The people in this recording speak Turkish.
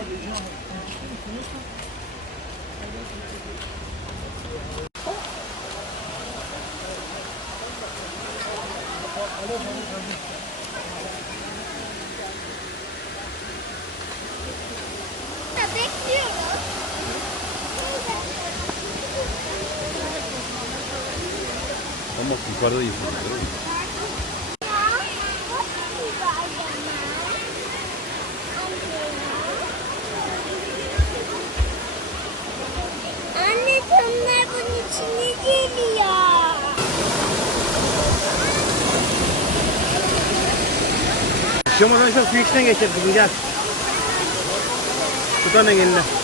Bekliyoruz. Ama yukarıda insan. Anne onlar bunun içine geliyor. Şamadan çok su içine geçer kızım gel. Tut anne eline.